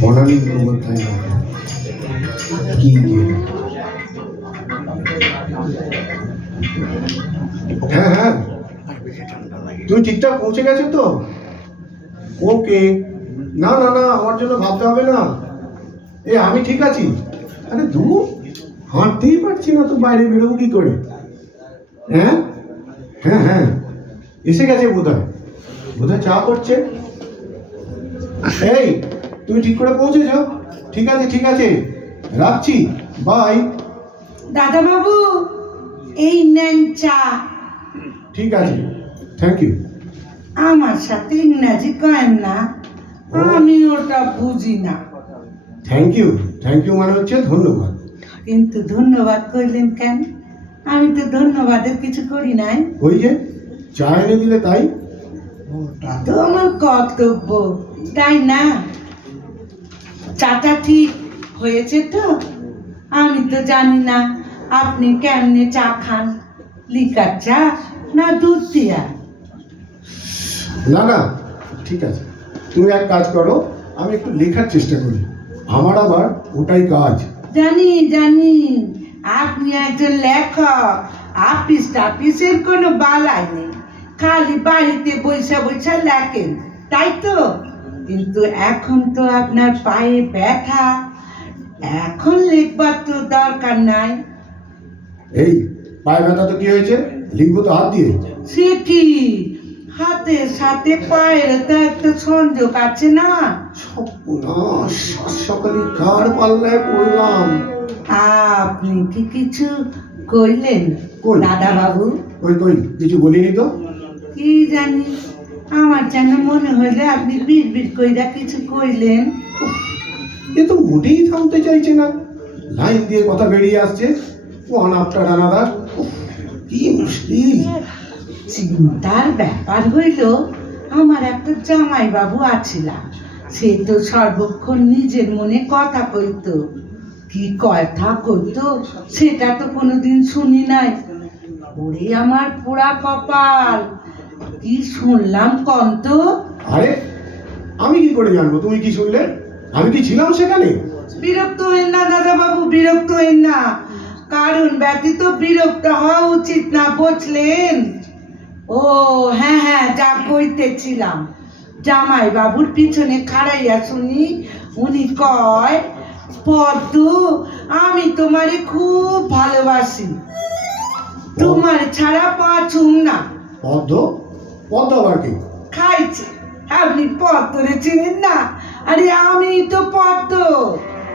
বনানী মুখোপাধ্যায় কি দিয়ে? হ্যাঁ হ্যাঁ, তুমি ঠিকঠাক পৌঁছে গেছো তো? ওকে, না না না, আমার জন্য ভাবতে হবে না। আমি ঠিক আছি। আরে দূর, হাঁটতেই পারছি না তো, বাইরে বেরোবো কি করে? হ্যাঁ হ্যাঁ হ্যাঁ, এসে গেছে বোধহয়, বোধহয় চা করছে। এই, তুমি ঠিক করে পৌঁছে যাও। ঠিক আছে ঠিক আছে, রাখছি, বাই। দাদা বাবু, এই নেন চা। ঠিক আছে, থ্যাংক ইউ। আমার সাথে ইংরাজি কয়েন না, আমি ওটা বুঝি না। থ্যাংক ইউ, থ্যাংক ইউ মানে হচ্ছে ধন্যবাদ। কিন্তু ধন্যবাদ কইলেন কেন? আমি তো ধন্যবাদের কিছু করি নাই। ওই যে চা এনে দিলে তাই। ওটা তো আমার কর্তব্য, তাই না? চাটা ঠিক হয়েছে তো? আমি তো জানি না আপনি কেমনে চা খান, লিকার চা না দুধ দিয়া? না না, ঠিক আছে, তুমি এক কাজ করো, আমি একটু লেখার চেষ্টা করি, আমার আবার ওটাই কাজ। জানি জানি, আপনি একজন লেখক, আপিস টাপিসের কোনো বালাই নেই, খালি বাড়িতে বৈশা বৈশা লেখেন, তাই তো? কিন্তু এখন তো আপনার পায়ে ব্যথা, এখন লিখবার তো দরকার নাই। এই পায়ে ব্যথা তো কি হয়েছে, লিখবো তো হাত দিয়ে। সে কি, হাতের সাথে পায়ের তো একটা সংযোগ আছে না? সর্বনাশ, সকালে কার পাল্লায় পড়লাম। আপনি কি কিছু কইলেন কই? দাদা বাবু? কই কই, কিছু বলিনি তো। কি জানি, আমার যেন মনে হইলে আপনি বিড় কইরা কিছু কইলেন। এ তো মোটেই থামতে চাইছে না, লাইন দিয়ে কথা বেরিয়ে আসছে, ওয়ান আফটার আনাদার। কি মুশকিল। চিন্তার ব্যাপার হইল, আমার একটা জামাই বাবু আছিলা, সে তো সর্বক্ষণ নিজের মনে কথা কইতো। কি কথা কইতো সেটা তো কোনোদিন শুনি নাই। ওরে আমার পোড়া কপাল, কি শুনলাম কন্ত? আরে আমি কি করে জানবো তুমি কি শুনলে? আমি কি ছিলাম সেখানে? বিরক্ত হইন না দাদা বাবু, বিরক্ত হইন না, কারণ ব্যতীত বিরক্ত হওয়া উচিত না, বুঝলেন? ও হ্যাঁ হ্যাঁ, যা কইতেছিলাম, জামাই বাবুর পিছনে খাড়াইয়া শুনি উনি কয়, পদ্ম আমি তোমারে খুব ভালোবাসি, তোমার ছাড়া পাচুম না। পদ্ম? পদ্ম আবার কি? খাইছে, আপনি পদ্মরে চিনেন না? আরে আমি তো পদ্ম।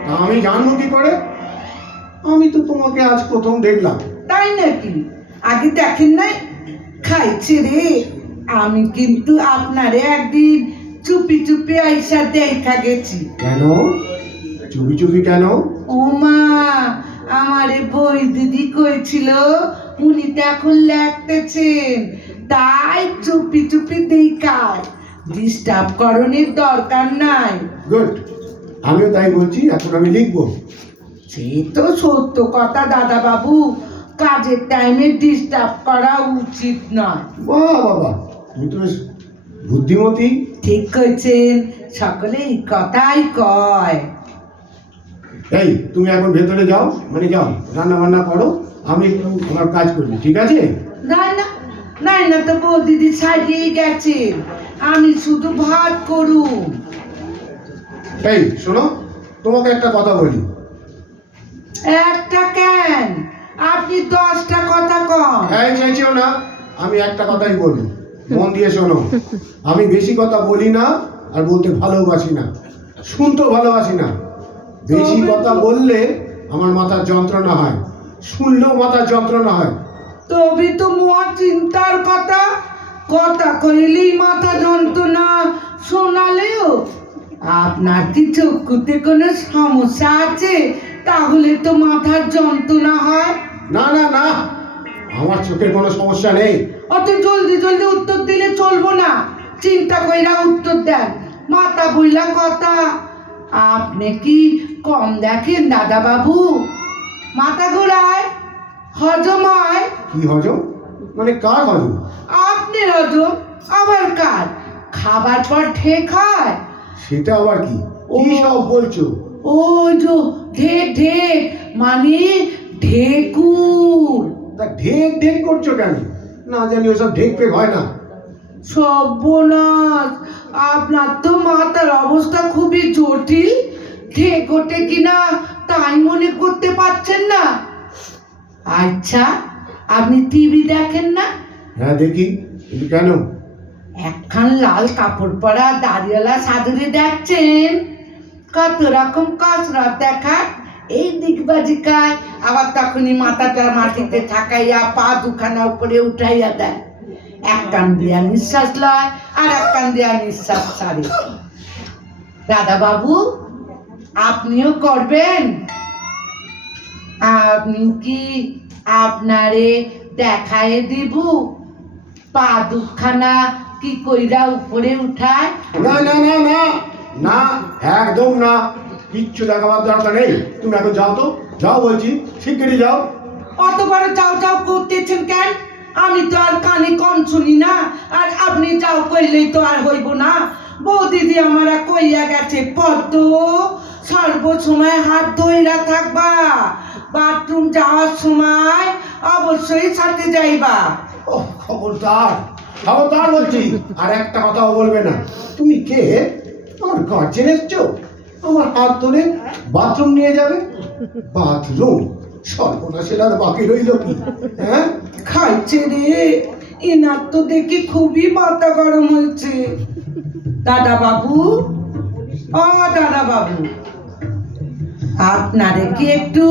তা আমি জানবো কি করে? আমি তো তোমাকে আজ প্রথম দেখলাম। তাই নাকি? আগে দেখেন নাই? খাইছে রে, আমি কিন্তু আপনারে একদিন চুপি চুপি আইসা দেখা গেছি। কেন চুপি চুপি কেন? ও মা, আমারে বই দিদি কইছিল উনি তো এখন লেখতেছেন, তাই চুপি চুপি দেখায়, ডিস্টার্ব করণের দরকার নাই। গুড, আমিও তাই বলছি, এখন আমি লিখবো। সে তো সত্য কথা দাদা বাবু, কাজের টাইমে ডিস্টার্ব করা উচিত নয়। বাহ বাবা, তুমি তো বেশ বুদ্ধিমতী। ঠিক কইছেন, সকলেই কথাই কয়। এই তুমি এখন ভেতরে যাও, মানে যাও রান্না বান্না করো, আমি একটু আমার কাজ করি, ঠিক আছে? না না, নাই না তো বৌদিদি সারিয়ে গেছে, আমি শুধু ভাত করুম। এই শোনো, তোমাকে একটা কথা বলি। একটা কেন, আপনি 10টা কথা কম। এই চাইছেও না, আমি একটা কথাই বলি, মন দিয়ে শোনো। আমি বেশি কথা বলি না, আর বলতে ভালোবাসি না, শুনতেও ভালোবাসি না। বেশি কথা বললে আমার মাথার যন্ত্রণা হয়, শুনলেও মাথার যন্ত্রণা হয়। তবে তো মোয়া চিন্তার কথা, কথা কইলেই মাথা যন্ত্রণা, শোনালেও। আপনার কি চক্ষুতে কোনো সমস্যা আছে? তাহলে তো মাথার যন্ত্রণা হয়। না না না, আমার চোখের কোনো সমস্যা নেই। অত জলদি জলদি উত্তর দিলে চলবো না, চিন্তা কইরা উত্তর দেন, মাথা বইলা কথা। আপনি কি কম দেখেন দাদা বাবু? মাথা ঘোরায়, হজম হয়। কি হজম মানে? কার হজম? আপনার হজম, আবার কার? খাবার পর ঠিক হয়, সেটা আবার কি? কি সব বলছো? ওই যে ঢেক ঢেক মানে ঢেকুর। তা ঢেক ঢেক করছো কেন? না জানি ওসব ঢেক ফেক হয় না। সর্বনাশ, আপনার তো মাথার অবস্থা খুবই জটিল। ঢেক ওঠে কিনা তাই মনে করতে পারছেন না? আচ্ছা, আপনি টিভি দেখেন না? হ্যাঁ দেখি, কিন্তু কেন? একখান লাল কাপড় পরা দাড়িওয়ালা সাধুরে দেখছেন? কত রকম কসরত দেখায়, এই দিকবাজি খায়, আবার তখনই মাথাটা মাটিতে ঠাকাইয়া পা দুখানা উপরে উঠাইয়া দেয়। এক কান দিয়া নিঃশ্বাস লয় আর এক কান দিয়া নিঃশ্বাস ছাড়ে। দাদা বাবু, আপনিও করবেন? আপনি কি আপনারে দেখায় দিব পা দুখানা কি কইরা উপরে উঠায়? না না না না না, একদম না, কিচ্ছু দেখাবার দরকার নেই। তুমি এখন যাও তো, যাও বলছি, শিগগিরই যাও। অত বড় চাও চাও করতেছেন কেন? আমি তো আর কানে কম শুনি না, আর আপনি যাও কইলেই তো আর হইব না। বউ দিদি আমারা কইয়া গেছে, পদ্ম সর্ব সময় হাত ধইরা থাকবা, বাথরুম যাওয়ার সময় অবশ্যই সাথে যাইবা। ও খবরদার, খবরদার বলছি, আর একটা কথাও বলবে না। তুমি কে? আমার গার্জেন এসছো, আমার হাত ধরে বাথরুম নিয়ে যাবে? বাথরুম? সর্বনাশের আর বাকি রইল কি? হ্যাঁ, খাইছে রে, এনার তো দেখি খুবই মাথা গরম হয়েছে। দাদা বাবু, ও দাদা বাবু, আপনারে কি একটু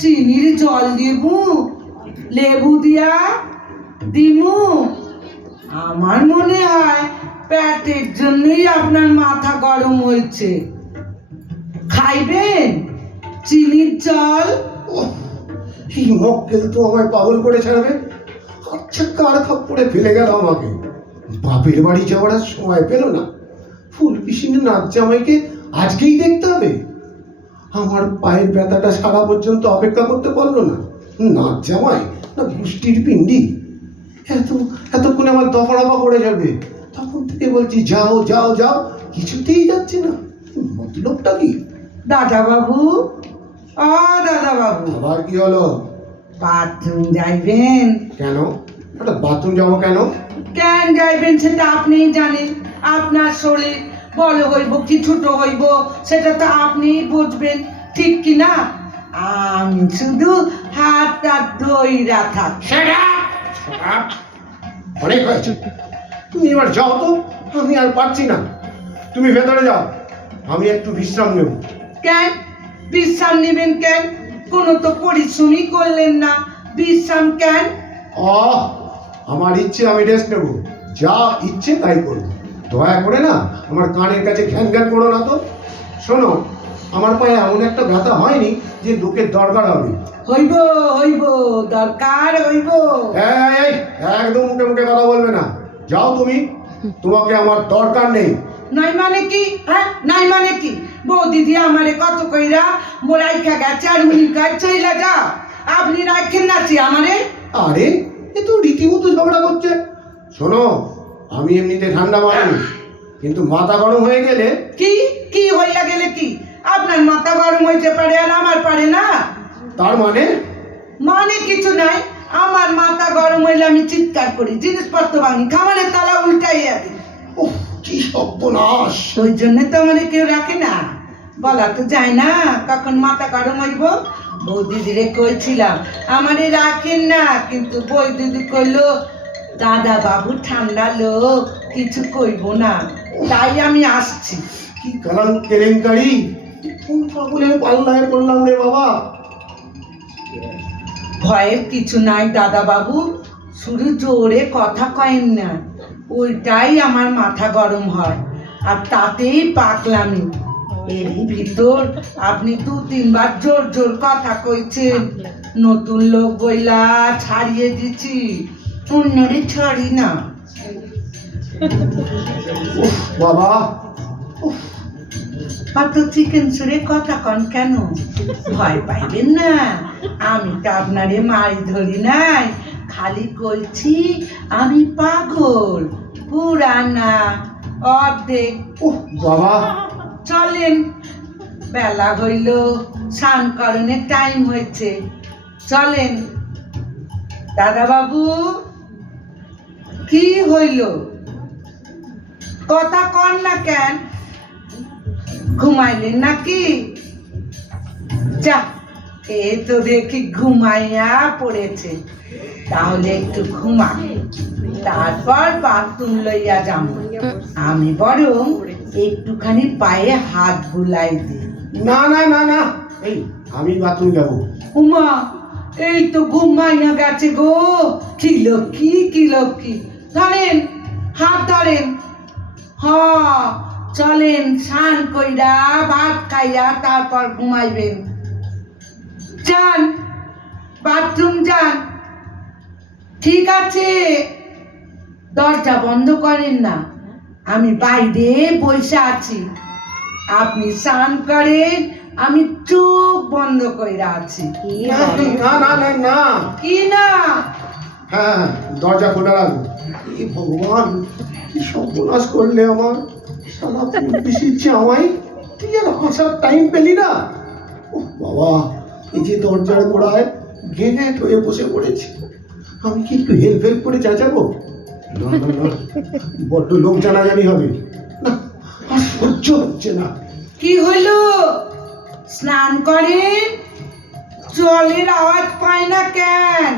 চিনির জল দেবু, লেবু দিয়া দিমু? আমার মনে হয় পেটের জন্যই আপনার মাথা গরম হয়েছে। খাইবেন চিনির জল? এই মক্কেল তো আমায় পাগল করে ছাড়বে। আচ্ছা, কার খাপ্পড়ে ফেলে গেল আমাকে। বাপের বাড়ি যাওয়ার আর সময় পেল না, ফুল পিসিনের নাচ জামাইকে আজকেই দেখতে হবে। আমার পায়ের ব্যথাটা সারা পর্যন্ত অপেক্ষা করতে পারলো না। নাচ জামাই না গুষ্টির পিণ্ডি, এতক্ষণে আমার দফারফা করে যাবে। তখন থেকে বলছি যাও যাও যাও, কিছুতেই যাচ্ছে না। মতলবটা কি? দাদা বাবু, ও দাদা বাবু, আবার কি হলো? বাথরুম যাইবেন? কেন? একটা বাথরুম যাবো কেন? কেন যাইবেন সেটা আপনিই জানেন। আপনার শরীর বড় হইব কি ছোট হইব সেটা তো আপনিই বুঝবেন, ঠিক কি না? আমি শুধু হাতটা ধইরা থাক। অনেক হয়েছে, তুমি এবার যাও তো, আমি আর পারছি না। তুমি ভেতরে যাও, আমি একটু বিশ্রাম নেব। কেন বিশ্রাম নেবেন কেন? কোনো তো পরিশ্রমই করলেন না, বিশ্রাম কেন? আমার ইচ্ছে আমি রেস্ট নেব, যা ইচ্ছে তাই করব। দয়া করে না আমার কানের কাছে ঘ্যান ঘ্যান করো না তো। শোনো, আমার পায়ে এমন একটা ব্যথা হয়নি যে লোকের দরকার হবে। হইব হইব, দরকার হইব। এই, একদম মুখে মুখে কথা বলবে না। যাও তুমি, তোমাকে আমার দরকার নেই। নাই মানে কি? হ্যাঁ, নাই মানে কি? বউ দিদি আমারে কত কইরা মোরাইখা গেছে আর উনি কাজ চইলা যা। আপনি রাখেন না চি আমারে? আরে, এ তো রীতিমতো ঝগড়া করছে। শোনো, আমি এমনিতে ঠান্ডা মানুষ, কিন্তু মাথা গরম হয়ে গেলে। কি কি হইয়া গেলে কি? আপনার মাথা গরম হইতে পারে আর আমার পারে না? তার মানে? মানে কিছু নাই। আমার মাথা গরম হইলে আমি চিৎকার করি, জিনিসপত্র ভাঙি, খাবারের তালা উল্টাইয়া দিই। ওহ, কি সর্বনাশ! ওই জন্য তো আমারে কেউ রাখে না। বলা তো যায় না কখন মাথা গরম হইব। বউ দিদিরে কইছিলাম আমারে রাখেন না, কিন্তু বউ দিদি কইলো দাদা বাবু ঠান্ডা লোক, কিছু কইব না, তাই আমি আসছি। কি কালাম কেলেঙ্কারি! কোন পাগলের পাল্লায় পড়লাম রে বাবা। ভয়ের কিছু নাই দাদা বাবু, শুধু জোরে কথা কয়েন না, ওইটাই আমার মাথা গরম হয়, আর তাতেই পাকলামি। এরই ভিতর আপনি 2-3 বার জোর জোর কথা কইছেন। নতুন লোক বইলা ছাড়িয়ে দিছি, অন্যরে ছাড়ি না। উফ বাবা, অত চিকেন সুরে কথা কন কেন? ভয় পাইবেন না, আমি তো আপনারে মারি ধরি নাই, খালি কইছি আমি পাগল, পুরানা। অর্ধেক। ওহ বাবা, চলেন, বেলা হইল, স্নানকরণের টাইম হয়েছে, চলেন। দাদা বাবু, কি হইল? কথা কন না কেন? ঘুমাইলেন নাকি? যা, এ তো দেখি ঘুমাইয়া পড়েছে। তাহলে একটু ঘুমা, তারপর বাথরুম লইয়া যাম। আমি বরং একটুখানি পায়ে হাত বুলাই দিই। না না না না, এই আমি বাথরুম যাবো। উমা, এই তো ঘুমাইয়া গেছে গো। কি লক্ষ্মী, কি লক্ষ্মী। ধরেন, হাত ধরেন। হ, চলেন, স্নান কইরা ভাত খাইয়া তারপর ঘুমাইবেন। যান, বাথরুম যান। ঠিক আছে, দরজা বন্ধ করেন না, আমি বাইরে বসে আছি। আপনি স্নান করেন, আমি চোখ বন্ধ কইরা আছি। না না না না, কি না? হ্যাঁ দরজা খোলা রাখবো। এ ভগবান, কি সর্বনাশ করলে আমার। সারা পুলিশের জামাই, তুই আর হাসার টাইম পেলি না? ও বাবা, এই যে দরজার গোড়ায় গেট হয়ে বসে পড়েছি, আমি কি একটু হেল্প করে চেঁচাবো? না না না, বড্ড লোক জানাজানি হবে না, আর সহ্য হচ্ছে না। কি হইল? স্নান করেন, জলের আওয়াজ পায় না কেন?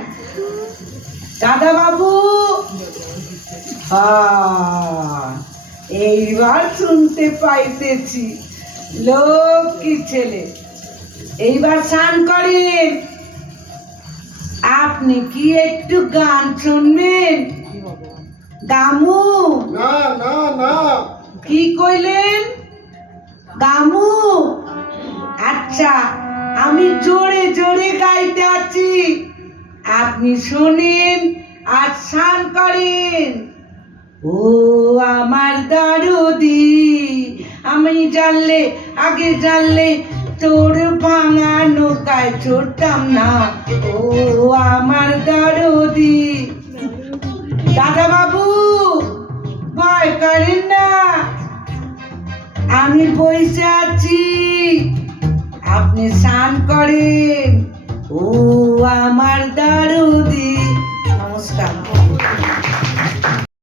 দাদা বাবু, এইবার শুনতে পাইতেছি, লক্ষ্মী ছেলে। এইবার স্নান করেন। আপনি কি একটু গান শুনবেন? গামু? না না না, কি কইলেন? গামু? আচ্ছা, আমি জোরে জোরে গাইতে আছি, আপনি শোনেন আর স্নান করেন। ও আমার দরদি, আমি জানলে, আগে জানলে তোর ভাঙা নৌকায় চড়তাম না। ও আমার দরদি। দাদা বাবু, ভয় করেন না, আমি বসে আছি, আপনি স্নান করেন। ও আমার